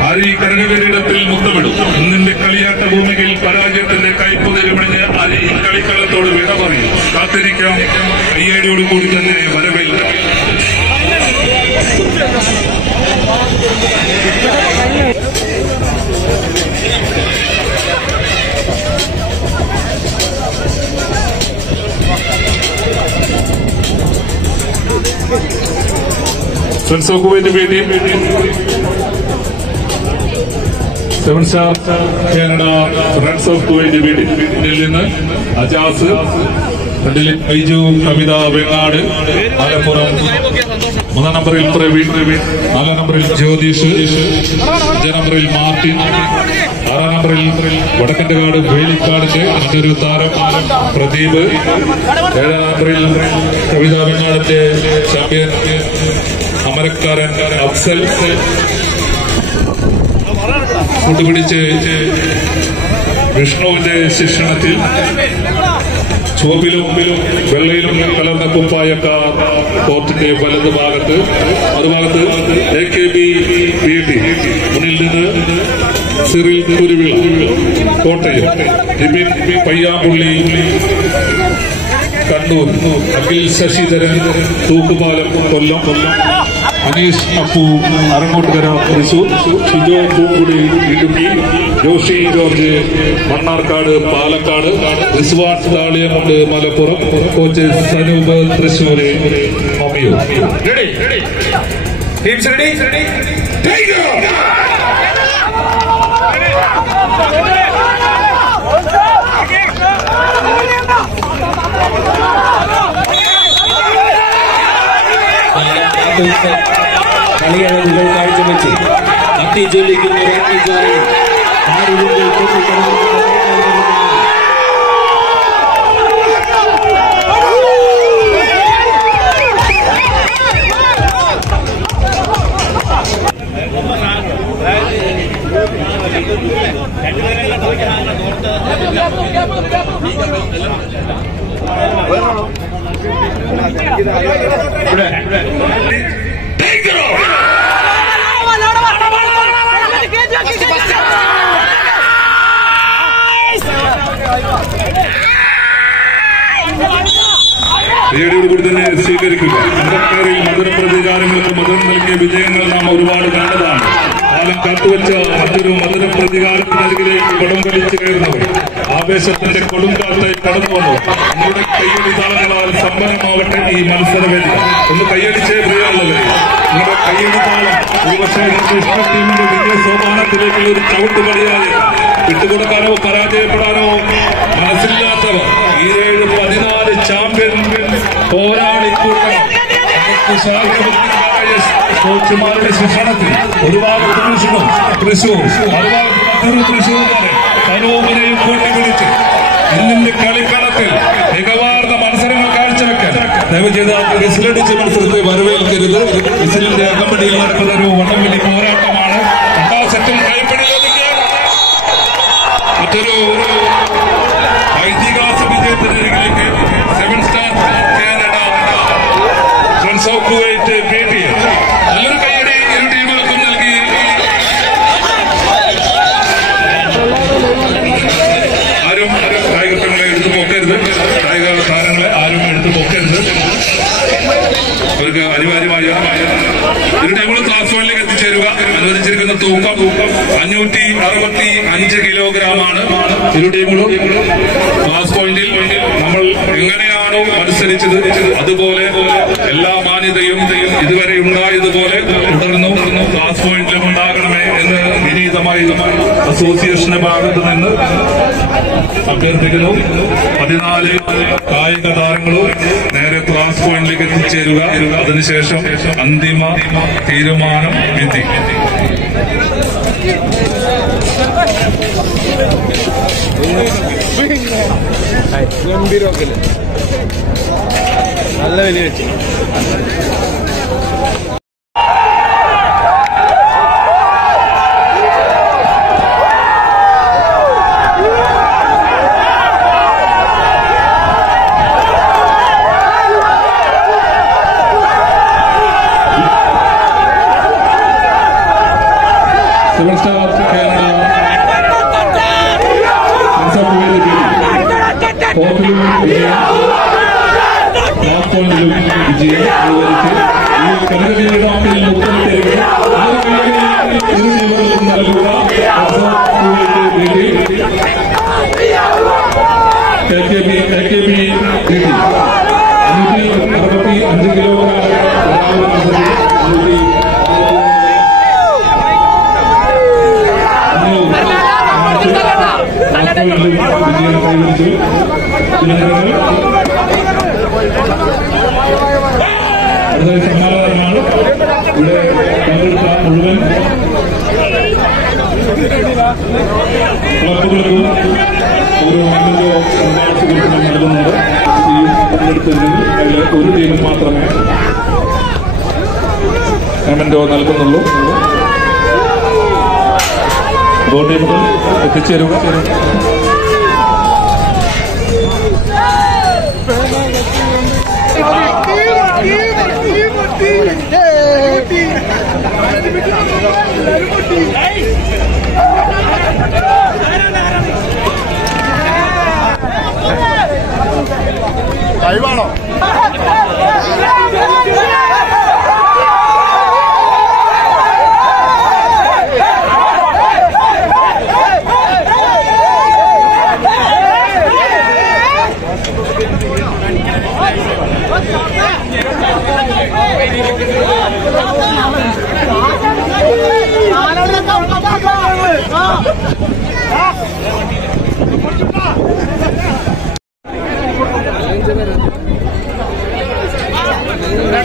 അരി കരകവരിടത്തിൽ മുത്തമിടും. ഇന്നിന്റെ കളിയാട്ട ഭൂമികയിൽ പരാജയത്തിന്റെ കൈപ്പുതിരുമണിഞ്ഞ് അരി കളിക്കളത്തോട് വിട പറയും. കാത്തിരിക്കാം. കയ്യടിയോടുകൂടി തന്നെ വരവേൽക്കാം. Friends of Kuwait വേണ്ടി 7-star Canada Friends of Kuwait വേണ്ടി നിന്ന് അജാസ് ബൈജു കവിത വെങ്ങാട് മലപ്പുറം 3 നമ്പറിൽ പ്രവീൺ 4 നമ്പറിൽ ജ്യോതിഷ് 5 നമ്പറിൽ മാർട്ടിൻ 6 നമ്പറിൽ വടക്കൻകാട് വേലിക്കാടിന്റെ മറ്റൊരു താരം പ്രദീപ് 7 നമ്പറിൽ കവിത വെങ്ങാടിന്റെ ചാമ്പ്യൻ അമരക്കാരൻ അഫ്സൽ കൂട്ടുപിടിച്ച് വിഷ്ണുവിന്റെ ശിക്ഷണത്തിൽ ചുവപ്പിലും വെള്ളയിലും കലർന്ന കുപ്പായക്കാർ കോർട്ടിന്റെ വലത് ഭാഗത്ത് മറുഭാഗത്ത് AKB BT മുന്നിൽ നിന്ന് Cyril Kuruvila Kottayam Jibin Payyampulli Kannur Akhil Sasidharan Thookkupalam Kollam Aneesh Appu Arangottukara Thrissur Shijo Poonkudi Idukki Joshi George Mannarkkad Palakkad Rizwan Thaliyamund Malappuram coach Sanoop Thrissur homeo കളിയളവുകൾ കാഴ്ചവെച്ച് കത്തിജ്വലിക്കുന്ന കൂടി തന്നെ സ്വീകരിക്കുക. അമ്പക്കാരിൽ മധുര പ്രതികാരങ്ങൾക്ക് മധുരം നൽകിയ വിജയങ്ങൾ നാം ഒരുപാട് കണ്ടതാണ്. കാലം കാത്തുവെച്ച മറ്റൊരു മധുര പ്രതികാരത്തിനരികിലേക്ക് കടം വലിച്ചു കയറുന്നവർ ആവേശത്തിന്റെ കൊടുങ്കാറ്റായി കടന്നു വന്നു. നമ്മുടെ കയ്യടി താളങ്ങളാൽ സമ്പന്നമാവട്ടെ ഈ മത്സരവേദി. ഒന്ന് കയ്യടിച്ചേ പ്രിയമുള്ളവരെ. നമ്മുടെ കയ്യടി താളം ഒരുപക്ഷെ ഇഷ്ട ടീമിന്റെ വിജയ സോപാനത്തിലേക്കുള്ള ഒരു ചവിട്ടുപടിയായി വിട്ടുകൊടുക്കാനോ പരാജയപ്പെടാനോ മനസ്സില്ലാത്തവർ ഈ 14 ചാമ്പ്യൻ പോരാളിക്കൂട്ടം കോച്ചുമാരുടെ ശിക്ഷണത്തിൽ ഒരു ഭാഗത്ത് തൃശൂർ മറുഭാഗത്ത് മറ്റൊരു തൃശൂരിനെ തനൂപിനെയും കൂട്ടിപ്പിടിച്ച് ഇന്നിന്റെ കളിക്കളത്തിൽ മികവാർന്ന മത്സരങ്ങൾ കാഴ്ചവെക്കാൻ ദയവ് ചെയ്ത് വിസിലടിച്ച മത്സരത്തെ വരവേൽക്കരുത്. വിസിലിന്റെ അകമ്പടിയിൽ നടക്കുന്ന ഒരു വടംവലി പോരാട്ടമാണ്. 2ാം സെറ്റും കൈപ്പിടിയിലൊതുക്കിയാണ് മറ്റൊരു ഐതിഹാസിക വിജയത്തിനരികിലേക്ക് 7-star Canada friends of Kuwait BT നല്ലൊരു കൈയടി ഇരു ടീമുകൾക്കും നൽകി. ആരും കായികങ്ങളെ എടുത്തു പൊക്കരുത്. കായിക താരങ്ങളെ ആരും എടുത്തു പൊക്കരുത്. അവർക്ക് അനിവാര്യമായ ഇരു ടീമുകളും ക്ലാസ് 1ലേക്ക് എത്തിച്ചേരുക. അനുവദിച്ചിരിക്കുന്ന തൂക്കം 565 കിലോഗ്രാമാണ്. ഇരു ടീമുകളും ക്ലാസ് പോയിന്റിൽ നമ്മൾ എങ്ങനെയാണോ മത്സരിച്ചത് അതുപോലെ എല്ലാ മാന്യതയും ഇതുവരെ ഉണ്ടായതുപോലെ തുടർന്നു ക്ലാസ് പോയിന്റിലും ഉണ്ടാകണമേ എന്ന് വിനീതമായി അസോസിയേഷന്റെ ഭാഗത്ത് നിന്ന് അഭ്യർത്ഥിക്കുന്നു. 14 കായിക താരങ്ങളും നേരെ ക്ലാസ് പോയിന്റിലേക്ക് എത്തിച്ചേരുക. അതിനുശേഷം അന്തിമ തീരുമാനം എത്തി. ഗംഭീരമൊക്കെ നല്ല വലിയ വെച്ച് വിജയം സമ്മാനമാണ് ഇവിടെ പങ്കെടുത്ത മുഴുവൻ ക്ലബുകൾക്കും ഓരോ അംഗങ്ങളോ സമ്മാനസുകൾക്കും നൽകുന്നുണ്ട്. ഈ പങ്കെടുത്തതിൽ അതിൽ ഒരു ടീമിൽ മാത്രമേ മെമന്റോ നൽകുന്നുള്ളൂ. ടീമുകൾ എത്തിച്ചേരുക. ലൈവാണോ?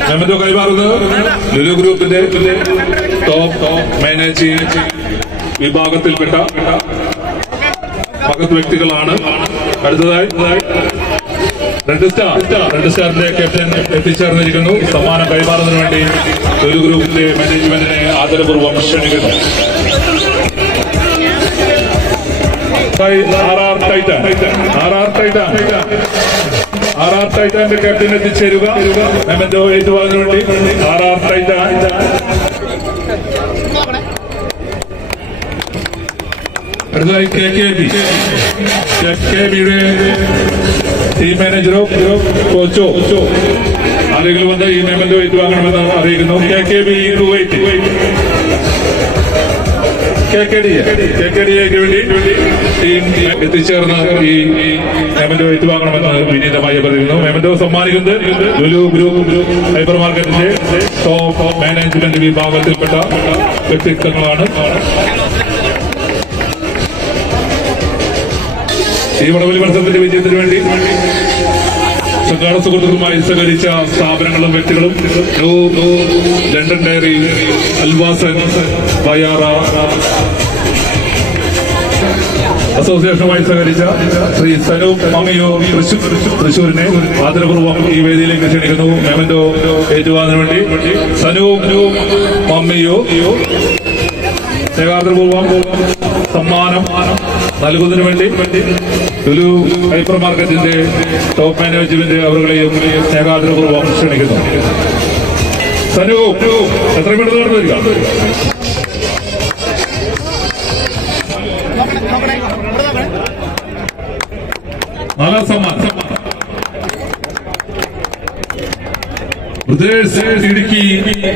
മെമന്റോ കൈമാറുന്നത് ലുലു ഗ്രൂപ്പിന്റെ ടോപ്പ് മാനേജിംഗ് വിഭാഗത്തിൽപ്പെട്ട മഹത് വ്യക്തികളാണ്. അടുത്തതായി റെഡ് സ്റ്റാറിന്റെ ക്യാപ്റ്റൻ എത്തിച്ചേർന്നിരിക്കുന്നു. സമ്മാനം കൈമാറുന്നതിന് വേണ്ടി ലുലു ഗ്രൂപ്പിന്റെ മാനേജ്മെന്റിനെ ആദരപൂർവ്വം ക്ഷണിക്കുന്നു. ആർ ടൈറ്റാന്റെ ക്യാപ്റ്റൻ എത്തിച്ചേരുക. മെമന്റോ ഏറ്റുവാങ്ങുന്നതിന് വേണ്ടി ആർ ടൈറ്റാൻ. അടുത്തതായി KKBയുടെ ടീം മാനേജറോ കോച്ചോ ആരെങ്കിലും വന്ന് ഈ മെമന്റോ ഏറ്റുവാങ്ങണമെന്ന് അറിയിക്കുന്നു. KKDക്ക് വേണ്ടി ടീം എത്തിച്ചേർന്ന് ഈ മെമന്റോ ഏറ്റുവാങ്ങണമെന്ന് വിനീതമായി പറയുന്നു. മെമന്റോ സമ്മാനിക്കുന്നത് ലുലു ഗ്രൂപ്പ് ഹൈപ്പർ മാർക്കറ്റിന്റെ ടോപ്പ് മാനേജ്മെന്റ് വിഭാഗത്തിൽപ്പെട്ട വ്യക്തിത്വങ്ങളാണ്. ഈ വടംവലി മത്സരത്തിന്റെ വിജയത്തിന് വേണ്ടി സംഘാടക സുഹൃത്തുക്കളുമായി സഹകരിച്ച സ്ഥാപനങ്ങളും വ്യക്തികളും ലണ്ടൻ ഡയറി, അൽവാസൻ, ബയാറ അസോസിയേഷനുമായി സഹകരിച്ച ശ്രീ സനു മമിയോ തൃശൂരിനെ ആദരപൂർവ്വം ഈ വേദിയിലേക്ക് ക്ഷണിക്കുന്നു. മെമന്റോ ഏറ്റുവാങ്ങുന്നതിന് വേണ്ടി സനു മമ്മിയോ സ്നേഹാദരപൂർവ്വം സമ്മാനം നൽകുന്നതിന് വേണ്ടി ലുലു ഹൈപ്പർ മാർക്കറ്റിന്റെ ടോപ്പ് മാനേജ്മെന്റ് അവരുടെയും സ്നേഹാദരപൂർവ്വം ക്ഷണിക്കുന്നു. സനു എത്ര മിനിറ്റ് നടന്നു വരിക? നാലാം സമ്മാനം പ്രദേശ് ഇടുക്കി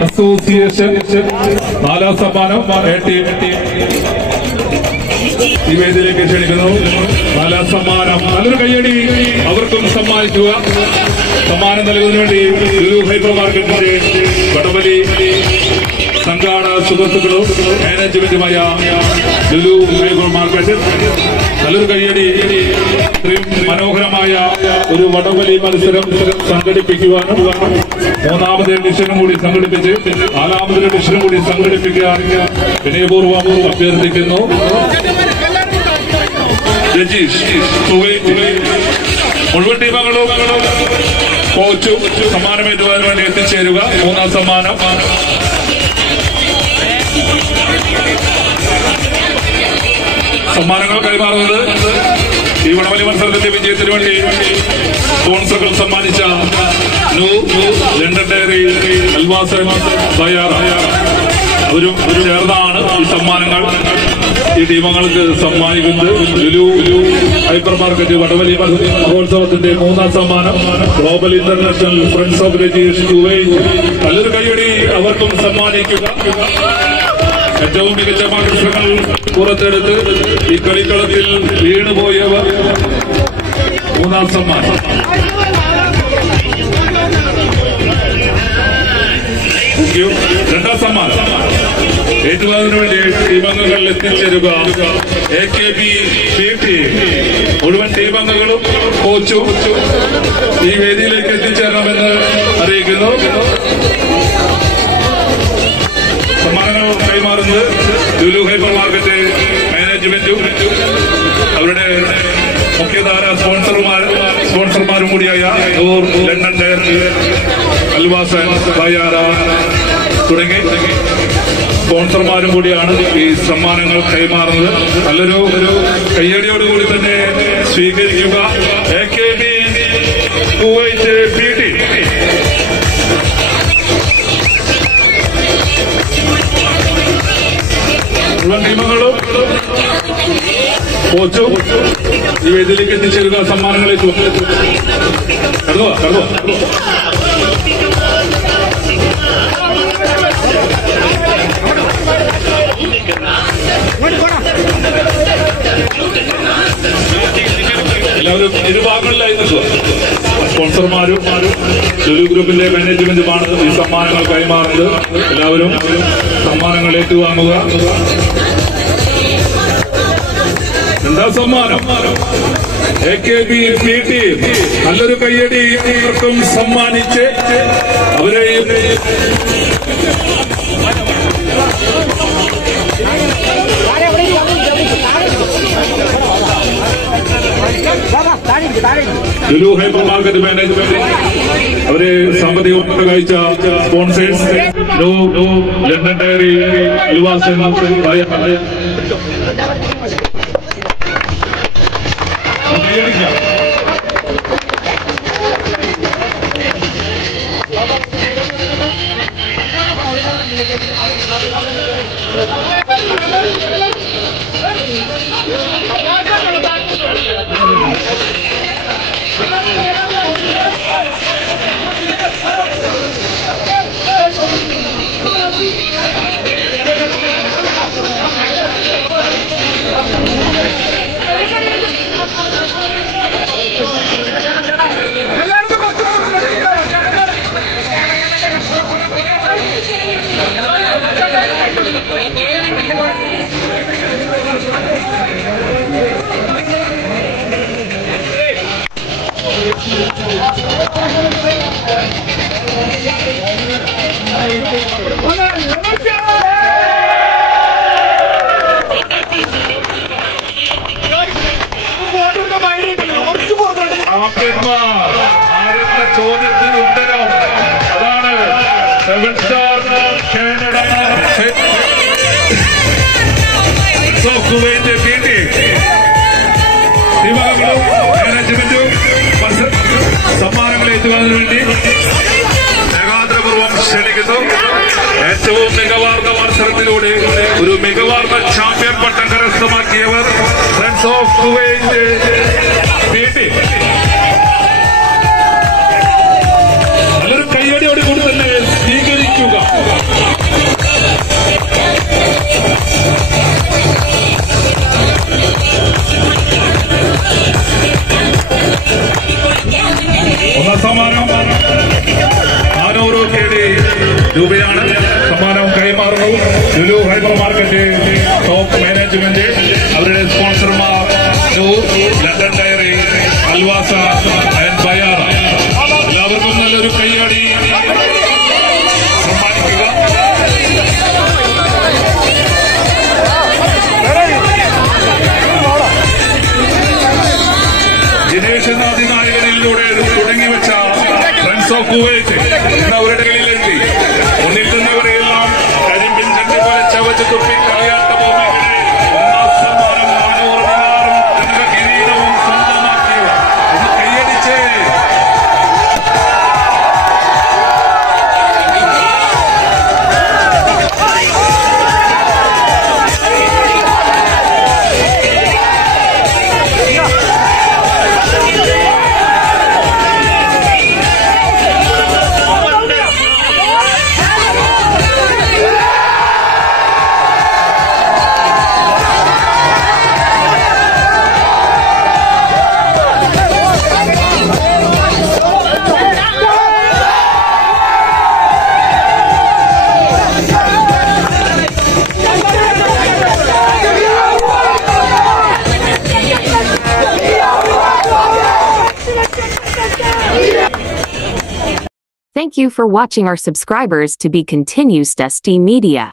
അസോസിയേഷൻ. നാലാം സമ്മാനം ഈ വേദിയിലേക്ക് ക്ഷണിക്കുന്നു. നാലാം സമ്മാനം നല്ലൊരു കയ്യടി അവർക്കും സമ്മാനിക്കുക. സമ്മാനം നൽകുന്നതിന് വേണ്ടി ലുലു ഹൈപ്പർ മാർക്കറ്റിന്റെ വടംവലി സംഘാടക സുഹൃത്തുക്കളും മാനേജ്മെന്റുമായ ലുലു ഹൈപ്പർ മാർക്കറ്റ് നല്ലൊരു കയ്യടി. ഇത്രയും മനോഹരമായ ഒരു വടംവലി മത്സരം സംഘടിപ്പിക്കുവാനും മൂന്നാമത് എഡിഷനും കൂടി സംഘടിപ്പിച്ച് നാലാമത് എഡിഷനും കൂടി സംഘടിപ്പിക്കാൻ വിനയപൂർവ്വം അഭ്യർത്ഥിക്കുന്നു. മുഴുവൻ ടീമങ്ങളും കോച്ചും സമ്മാനമേറ്റുവാൻ വേണ്ടി എത്തിച്ചേരുക. മൂന്നാം സമ്മാനം സമ്മാനങ്ങൾ കൈമാറുന്നത് ഈ വടംവലി മത്സരത്തിന്റെ വിജയത്തിന് വേണ്ടി സ്പോൺസറുകൾ സമ്മാനിച്ച ലണ്ടൻ ഡയറി, അൽവാസൻ, ബയാറ അവരും ചേർന്നാണ് ഈ സമ്മാനങ്ങൾ ഈ ടീമങ്ങൾക്ക് സമ്മാനിക്കുന്നത്. ലുലു ഹൈപ്പർ മാർക്കറ്റ് വടംവലി മഹോത്സവത്തിന്റെ മൂന്നാം സമ്മാനം global international friends of Rajeesh Kuwait. നല്ലൊരു കയ്യടി അവർക്കും സമ്മാനിക്കുക. ഏറ്റവും മികച്ച മത്സരങ്ങൾ പുറത്തെടുത്ത് ഈ കളിക്കളത്തിൽ വീണുപോയവർ 3ാം സമ്മാനം. രണ്ടാം സമ്മാനം ഏറ്റുവാതിനു വേണ്ടി ടീമംഗങ്ങൾ എത്തിച്ചേരുക. AKB ടീം മുഴുവൻ ടീമംഗങ്ങളും കോച്ചും ഈ വേദിയിലേക്ക് എത്തിച്ചേരണമെന്ന് അറിയിക്കുന്നു. സമ്മാനങ്ങൾ കൈമാറുന്നത് ലുലു ഹൈപ്പർ മാർക്കറ്റ് മാനേജ്മെന്റും അവരുടെ മുഖ്യധാര സ്പോൺസർമാരും കൂടിയായ നൂർ, ലണ്ടൻ ഡയർ, അൽവാസൻ, ബയാറ തുടങ്ങി സ്പോൺസർമാരും കൂടിയാണ് ഈ സമ്മാനങ്ങൾ കൈമാറുന്നത്. നല്ലൊരു കയ്യടിയോടുകൂടി തന്നെ സ്വീകരിക്കുക. AKB കുവൈറ്റ് PT മുഴുവൻ ടീമങ്ങളും കോച്ചും ഈ വേദിയിലേക്ക് എത്തിച്ചേരുക. സമ്മാനങ്ങളേറ്റു കടന്നു. എല്ലാവരും ഇരുഭാഗങ്ങളിലായി നിൽക്കുക. സ്പോൺസർമാരും ലുലു ഗ്രൂപ്പിന്റെ മാനേജ്മെന്റുമാണ് ഈ സമ്മാനങ്ങൾ കൈമാറുന്നത്. എല്ലാവരും സമ്മാനങ്ങൾ ഏറ്റുവാങ്ങുക. രണ്ടാം സമ്മാനം AKB PT. നല്ലൊരു കയ്യടി ഇവർക്കും സമ്മാനിച്ച് അവരെയും ലുലു ഹൈപ്പർ മാർക്കറ്റ് മാനേജ്മെന്റ് അവരെ സാമ്പത്തിക കാഴ്ച സ്പോൺസേഴ്സ് ലണ്ടൻ ഡയറി, അൽവാസൻ, ചോദ്യത്തിന് ഉത്തരം അതാണ്. 7 സ്റ്റാർ കാനഡ കുവൈറ്റ് PT വിഭാഗങ്ങളും മാനേജ്മെന്റും സമ്മാനങ്ങൾ ഏറ്റുവാങ്ങുന്നതിന് വേണ്ടി ഏകാഗ്രപൂർവ്വം ക്ഷണിക്കുന്നു. ഏറ്റവും മികവാർന്ന മത്സരത്തിലൂടെ ഒരു മികവാർന്ന ചാമ്പ്യൻ പട്ടം കരസ്ഥമാക്കിയവർ ഫ്രണ്ട്സ് ഓഫ് കുവൈറ്റ് PT. നല്ലൊരു കയ്യടിയോട് കൂടി തന്നെ സ്വീകരിക്കുക. ഒന്നാം സമ്മാനം 400 രൂപയാണ്. സമ്മാനം കൈമാറുന്നു Lulu hyper market top management അവരുടെ സ്പോൺസർമാർ ലണ്ടൻ ഡയറി, അൽവാസ ആൻഡ് ബയാറ. എല്ലാവർക്കും നല്ലൊരു കയ്യടി സമ്മാനിക്കുക. ദിനേശനാഥി നായകനിലൂടെ തുടങ്ങിവെച്ച ഫ്രണ്ട്സ് ഓഫ് കുവൈറ്റ് അവരുടെ കളിയിലെത്തി മുന്നിൽ നിന്നവരെയെല്ലാം കരിമ്പിൻ ചെണ്ടി പോലെ ചവച്ച് തുപ്പി കളിയാട്ട ഭൂമിയുടെ ഒന്നാം സമ്മാനം 400 ദിനാറും ജനക കിരീടവും സ്വന്തമാക്കിയവർ. ഒന്ന് കൈയടിച്ചേ. Thank you for watching. Our subscribers to be continues Dusty Media.